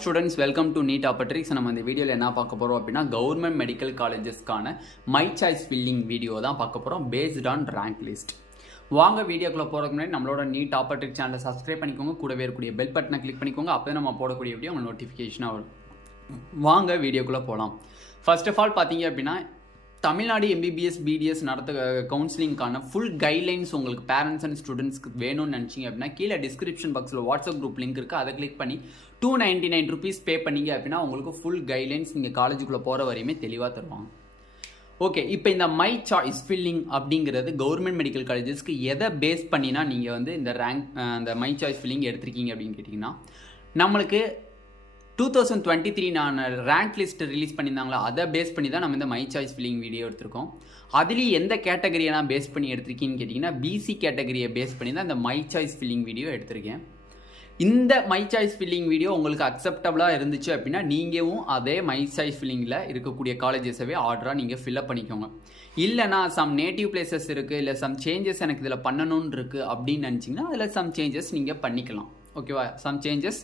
students, welcome to Neet Opportunities. நம்ம இந்த வீடியோல என்ன பார்க்க போறோம் அப்படினா கவர்மெண்ட் மெடிக்கல் காலேजेसக்கான மை சாய்ஸ் ஃபில்லிங் வீடியோ தான் பார்க்க போறோம் based on rank list. வாங்க வீடியோக்குள்ள போறதுக்கு முன்னாடி நம்மளோட Neet Opportunities சேனலை சப்ஸ்கிரைப் பண்ணிக்கோங்க, கூடவே இருக்கக்கூடிய பெல் பட்டனை கிளிக் பண்ணிக்கோங்க. அப்பதான் நம்ம போடக்கூடிய வீடியோ உங்களுக்கு நோட்டிஃபிகேஷனா வரும். வாங்க வீடியோக்குள்ள போலாம். ஃபர்ஸ்ட் ஆஃப் ஆல் பாத்தீங்க அப்படினா தமிழ்நாடு MBBS BDS நடத்த கவுன்சிலிங்கான ஃபுல் கைட்லைன்ஸ் உங்களுக்கு பேரண்ட்ஸ் அண்ட் ஸ்டூடெண்ட்ஸ்க்கு வேணும்னு நினச்சிங்க அப்படின்னா கீழே டிஸ்கிரிப்ஷன் பாக்ஸில் வாட்ஸ்அப் குரூப் லிங்க் இருக்குது, அதை கிளிக் பண்ணி ₹299 பே பண்ணிங்க அப்படின்னா உங்களுக்கு ஃபுல் கைட்லைன்ஸ் நீங்கள் காலேஜுக்குள்ளே போகிற வரையுமே தெளிவாக தருவாங்க. ஓகே, இப்போ இந்த மை சாய்ஸ் ஃபில்லிங் அப்படிங்கிறது கவர்மெண்ட் மெடிக்கல் காலேஜஸ்க்கு எதை பேஸ் பண்ணினா நீங்கள் வந்து இந்த அந்த மை சாய்ஸ் ஃபில்லிங் எடுத்திருக்கீங்க அப்படின்னு கேட்டிங்கன்னா, நம்மளுக்கு 2023 நான் ரேங்க் லிஸ்ட் ரிலீஸ் பண்ணியிருந்தாங்களா, அதை பேஸ் பண்ணி தான் நம்ம இந்த மை சாய்ஸ் ஃபில்லிங் வீடியோ எடுத்திருக்கோம். அதுலேயும் எந்த கேட்டகரியை நான் பேஸ் பண்ணி எடுத்திருக்கீங்கன்னு கேட்டிங்கன்னா பிசி கேட்டகரியை பேஸ் பண்ணி தான் இந்த மை சாய்ஸ் ஃபில்லிங் வீடியோ எடுத்திருக்கேன். இந்த மை சாய்ஸ் ஃபில்லிங் வீடியோ உங்களுக்கு அக்செப்டபுளாக இருந்துச்சு அப்படின்னா நீங்களும் அதே மை சாய்ஸ் ஃபில்லிங்கில் இருக்கக்கூடிய காலேஜஸவே ஆர்டராக நீங்கள் ஃபில்அப் பண்ணிக்கோங்க. இல்லைனா சம் நேட்டிவ் பிளேசஸ் இருக்குது, இல்லை சம் சேஞ்சஸ் எனக்கு இதில் பண்ணணும்னு இருக்குது அப்படின்னு நினச்சிங்கன்னா அதில் சம் சேஞ்சஸ் நீங்கள் பண்ணிக்கலாம். ஓகேவா, சம் சேஞ்சஸ்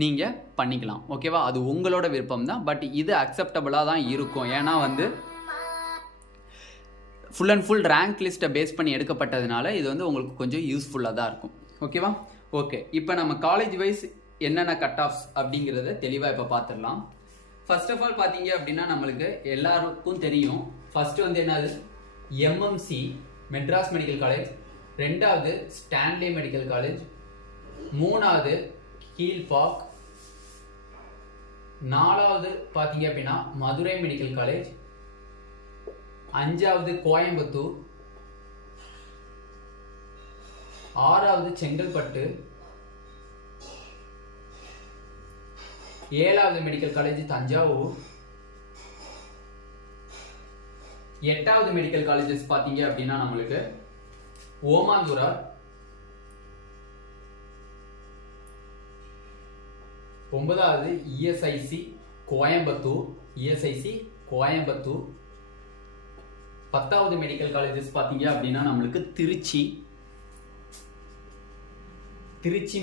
நீங்கள் பண்ணிக்கலாம். ஓகேவா, அது உங்களோட விருப்பம் தான். பட் இது அக்செப்டபுளாக தான் இருக்கும். ஏன்னா வந்து ஃபுல் அண்ட் ஃபுல் ரேங்க் லிஸ்ட்டை பேஸ் பண்ணி எடுக்கப்பட்டதுனால இது வந்து உங்களுக்கு கொஞ்சம் யூஸ்ஃபுல்லாக தான் இருக்கும். ஓகேவா, ஓகே. இப்போ நம்ம காலேஜ் வைஸ் என்னென்ன கட் ஆஃப்ஸ் அப்படிங்கிறத தெளிவாக இப்போ பார்த்துடலாம். ஃபர்ஸ்ட் ஆஃப் ஆல் பார்த்தீங்க அப்படின்னா நம்மளுக்கு எல்லாருக்கும் தெரியும். ஃபர்ஸ்ட் வந்து என்னது MMC மெட்ராஸ் மெடிக்கல் காலேஜ், ரெண்டாவது ஸ்டான்லி மெடிக்கல் காலேஜ், மூணாவது கீழ்பாக், நாலாவது பார்த்தீங்க அப்படின்னா மதுரை மெடிக்கல் காலேஜ், அஞ்சாவது கோயம்புத்தூர், ஆறாவது செங்கல்பட்டு, ஏழாவது மெடிக்கல் காலேஜ் தஞ்சாவூர், எட்டாவது மெடிக்கல் காலேஜஸ் பார்த்தீங்க அப்படின்னா நம்மளுக்கு ஓமாந்தூரார், ஒன்பதாவது ESIC கோயம்புத்தூர், பத்தாவது மெடிக்கல் காலேஜஸ் பார்த்தீங்க அப்படின்னா நம்மளுக்கு Trichy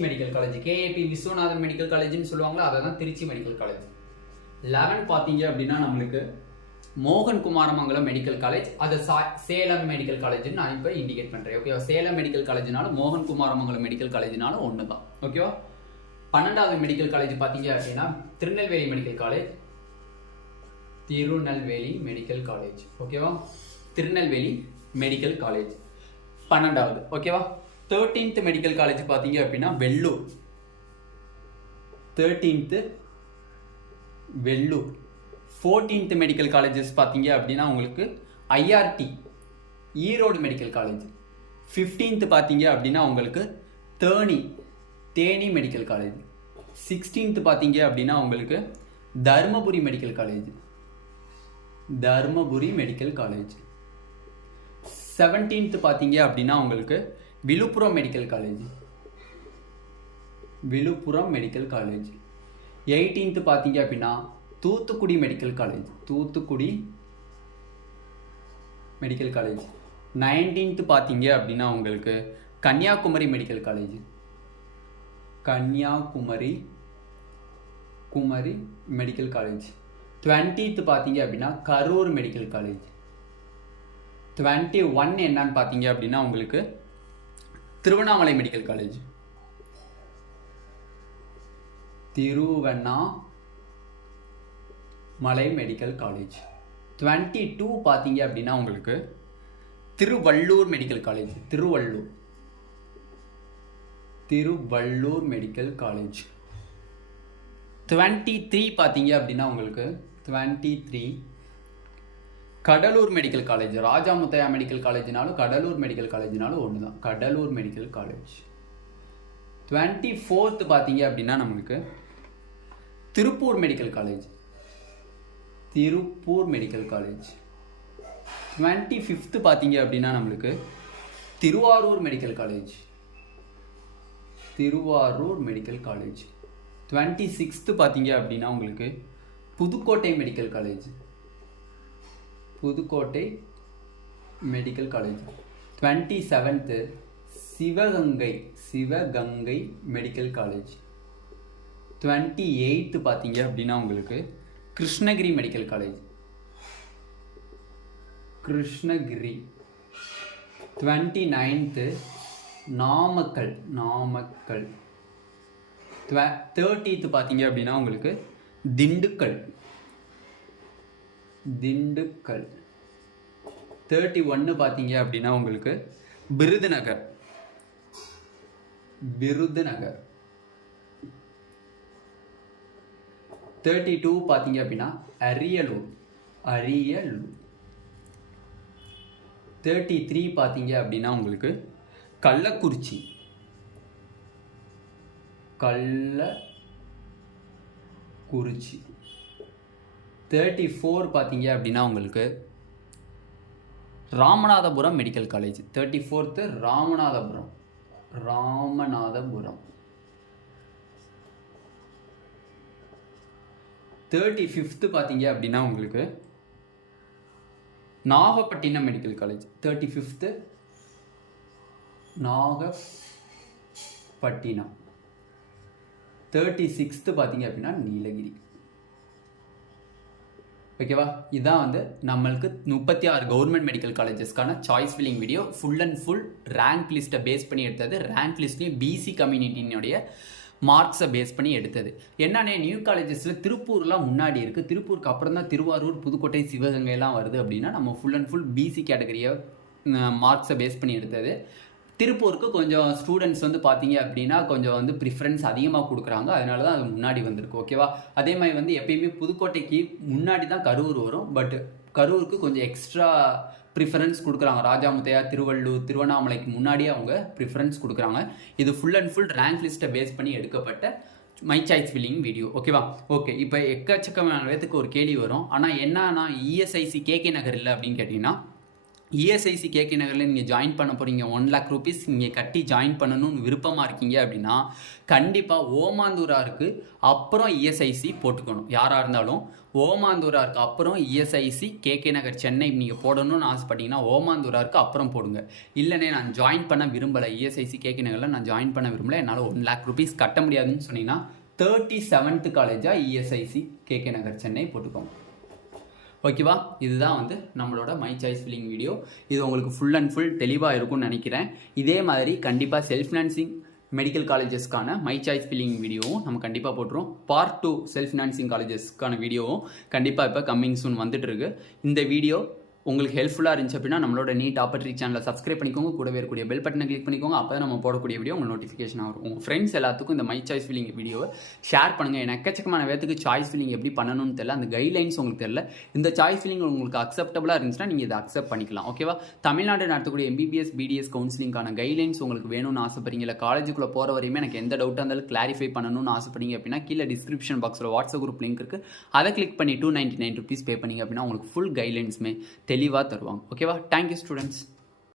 medical college, KAP Viswanathan medical காலேஜ்னு சொல்லுவாங்களா, அதான் திருச்சி மெடிக்கல் காலேஜ். 11 பார்த்தீங்க அப்படின்னா நம்மளுக்கு மோகன் குமாரமங்கலம் மெடிக்கல் காலேஜ், அது சேலம் மெடிக்கல் காலேஜ்னு நான் இப்போ இண்டிகேட் பண்ணுறேன். ஓகேவா, சேலம் மெடிக்கல் காலேஜ்னாலும் மோகன் குமாரமங்கலம் மெடிக்கல் காலேஜ்னாலும் ஒன்று தான். ஓகேவா, 12வது மெடிக்கல் காலேஜ் பார்த்தீங்க அப்படின்னா திருநெல்வேலி மெடிக்கல் காலேஜ். ஓகேவா, திருநெல்வேலி மெடிக்கல் காலேஜ் 12வது. ஓகேவா, 13th மெடிக்கல் காலேஜ் பார்த்தீங்க அப்படின்னா வெள்ளூர், 14th மெடிக்கல் காலேஜஸ் பார்த்தீங்க அப்படின்னா உங்களுக்கு IRT Erode medical college, 15th பார்த்தீங்க அப்படின்னா உங்களுக்கு தேனி மெடிக்கல் காலேஜ், 16th பார்த்தீங்க அப்படின்னா உங்களுக்கு தர்மபுரி மெடிக்கல் காலேஜ், 17th பார்த்தீங்க அப்படின்னா உங்களுக்கு விழுப்புரம் மெடிக்கல் காலேஜ், 18th பார்த்தீங்க அப்படின்னா தூத்துக்குடி மெடிக்கல் காலேஜ், 19th பார்த்தீங்க அப்படின்னா உங்களுக்கு Kanyakumari medical college, medical college. 20th பார்த்தீங்க அப்படின்னா கரூர் மெடிக்கல் காலேஜ். 21 என்னன்னு பார்த்தீங்க அப்படின்னா உங்களுக்கு Tiruvannamalai medical college, Tiruvannamalai medical college. 22 பார்த்தீங்க அப்படின்னா உங்களுக்கு Tiruvallur medical college, Tiruvallur medical college. 23 பார்த்தீங்க அப்படின்னா உங்களுக்கு 23 Cuddalore medical college, Rajamuthiah medical காலேஜ்னாலும் கடலூர் மெடிக்கல் காலேஜ்னாலும் ஒன்று தான், கடலூர் மெடிக்கல் காலேஜ். 24th பார்த்தீங்க அப்படின்னா நம்மளுக்கு திருப்பூர் மெடிக்கல் காலேஜ். 25th பார்த்தீங்க அப்படின்னா நம்மளுக்கு திருவாரூர் மெடிக்கல் காலேஜ். 26th பார்த்தீங்க அப்படின்னா உங்களுக்கு Pudukkottai medical college. 27th Sivaganga medical college. 28th பார்த்தீங்க அப்படின்னா உங்களுக்கு Krishnagiri medical college, Krishnagiri. 29th Namakkal, 30th பார்த்தீங்க அப்படின்னா உங்களுக்கு திண்டுக்கல். 31 பார்த்தீங்க அப்படின்னா உங்களுக்கு விருதுநகர். 32 பார்த்தீங்க அப்படின்னா அரியலூர். 33 பார்த்தீங்க அப்படின்னா உங்களுக்கு கள்ளக்குறிச்சி. 34 பார்த்தீங்க அப்படின்னா உங்களுக்கு Ramanathapuram medical college. 34th Ramanathapuram. 35th பார்த்தீங்க அப்படின்னா உங்களுக்கு Nagapattinam medical college. 35th Nagapattinam. 36th பார்த்தீங்க அப்படின்னா நீலகிரி. ஓகேவா? இதான் வந்து நம்மளுக்கு 36 கவர்மெண்ட் மெடிக்கல் காலேஜஸ்க்கான choice filling video. Full and full rank லிஸ்ட்டை பேஸ் பண்ணி எடுத்தது. ரேங்க் லிஸ்ட்லேயும் பிசி கம்யூனிட்டினுடைய மார்க்ஸை பேஸ் பண்ணி எடுத்தது. என்னன்னே நியூ காலேஜஸில் திருப்பூர்லாம் முன்னாடி இருக்குது. திருப்பூருக்கு அப்புறம் தான் திருவாரூர், புதுக்கோட்டை, சிவகங்கைலாம் வருது. அப்படின்னா நம்ம ஃபுல் அண்ட் ஃபுல் பிசி கேட்டகரியை மார்க்ஸை பேஸ் பண்ணி எடுத்தது. திருப்பூருக்கு கொஞ்சம் ஸ்டூடெண்ட்ஸ் வந்து பார்த்தீங்க அப்படின்னா கொஞ்சம் வந்து ப்ரிஃபரன்ஸ் அதிகமாக கொடுக்குறாங்க. அதனால தான் அது முன்னாடி வந்திருக்கு. ஓகேவா? அதே மாதிரி வந்து எப்பயுமே புதுக்கோட்டைக்கு முன்னாடி தான் கரூர் வரும். பட் கரூருக்கு கொஞ்சம் எக்ஸ்ட்ரா ப்ரிஃபரன்ஸ் கொடுக்குறாங்க. ராஜாமுத்தையா, திருவள்ளூர், திருவண்ணாமலைக்கு முன்னாடியே அவங்க ப்ரிஃபரன்ஸ் கொடுக்குறாங்க. இது ஃபுல் அண்ட் ஃபுல் ரேங்க் லிஸ்ட்டை பேஸ் பண்ணி எடுக்கப்பட்ட மை சாய்ஸ் ஃபில்லிங் வீடியோ. ஓகேவா? ஓகே, இப்போ எக்கச்சக்கமான பேத்துக்கு ஒரு கேள்வி வரும். ஆனால் என்னன்னா இஎஸ்ஐசி கேகே நகர் இல்லை அப்படின்னு கேட்டிங்கன்னா, இஎஸ்ஐசி கேகே நகரில் நீங்கள் ஜாயின் பண்ண போகிறீங்க, 1 lakh rupees நீங்கள் கட்டி ஜாயின் பண்ணணும்னு விருப்பமாக இருக்கீங்க அப்படின்னா கண்டிப்பாக ஓமாந்தூராருக்கு அப்புறம் இஎஸ்ஐசி போட்டுக்கணும். யாராக இருந்தாலும் ஓமாந்தூராருக்கு அப்புறம் இஎஸ்ஐசி கேகே நகர் சென்னை நீங்கள் போடணும்னு ஆசைப்பட்டீங்கன்னா ஓமாந்தூராருக்கு அப்புறம் போடுங்க. இல்லைனே நான் ஜாயின் பண்ண விரும்பலை, இஎஸ்ஐசி கேகே நகரில் நான் ஜாயின் பண்ண விரும்பலை, என்னால் 1 lakh rupees கட்ட முடியாதுன்னு சொன்னீங்கன்னா 37th காலேஜாக ESIC KK Nagar Chennai போட்டுக்கோங்க. ஓகேவா? இதுதான் வந்து நம்மளோட மை சாய்ஸ் ஃபில்லிங் வீடியோ. இது உங்களுக்கு ஃபுல் அண்ட் ஃபுல் தெளிவாக இருக்கும்னு நினைக்கிறேன். இதே மாதிரி கண்டிப்பாக செல்ஃப் ஃபினான்சிங் மெடிக்கல் காலேஜஸ்க்கான மை சாய்ஸ் ஃபில்லிங் வீடியோவும் நம்ம கண்டிப்பாக போட்டுருவோம். பார்ட் 2 செல்ஃப் ஃபினான்சிங் காலேஜஸ்க்கான வீடியோவும் கண்டிப்பாக இப்போ கம்மிங் சூன் வந்துட்டு இருக்கு. இந்த வீடியோ உங்களுக்கு ஹெல்ப்ஃபுல்லாக இருந்துச்சு அப்படின்னா நம்மளோட நீட் ஆப்பர்ச்சுனிட்டி சேனலை சப்ஸ்கிரைப் பண்ணிக்கோங்க. கூடவே இருக்கக்கூடிய பெல் பட்டனை கிளிக் பண்ணிக்கோங்க. அப்போ தான் நம்ம போடக்கூடிய வீடியோ உங்களுக்கு நோட்டிஃபிகேஷன் வரும். உங்கள் ஃப்ரெண்ட்ஸ் எல்லாத்துக்கும் இந்த மை சாய்ஸ் ஃபில்லிங் வீடியோவை ஷேர் பண்ணுங்கள். எனக்கு எக்கச்சக்கமான வேத்துக்கு சாய்ஸ் ஃபில்லிங் எப்படி பண்ணணும்னு தெரியல, அந்த கைட்லைன்ஸ் உங்களுக்கு தெரியல. இந்த சாய்ஸ் ஃபில்லிங் உங்களுக்கு அக்செப்டபுளாக இருந்துச்சுன்னா நீங்கள் இதை அக்செப்ட் பண்ணிக்கலாம். ஓகேவா? தமிழ்நாடு நடத்தக்கூடிய எம்பிபிஎஸ் பிடிஎஸ் கவுன்சிலிங்கான கைட்லைன்ஸ் உங்களுக்கு வேணும்னு ஆசைப்படுறீங்க, இல்லை காலேஜுக்குள்ளே போகிற வரையுமே எனக்கு எந்த டவுட்டாக இருந்தாலும் கிளாரிஃபை பண்ணணும்னு ஆசைப்படுறீங்க அப்படின்னா கீழே டிஸ்கிரிப்ஷன் பாக்ஸில் வாட்ஸ்அப் குரூப் லிங்க் இருக்குது. அதை கிளிக் பண்ணி 299 rupees பே பண்ணிங்க அப்படின்னா உங்களுக்கு ஃபுல் கைட்லைன்ஸுமே தெளிவாக தருவாங்க. ஓகேவா? Thank you students.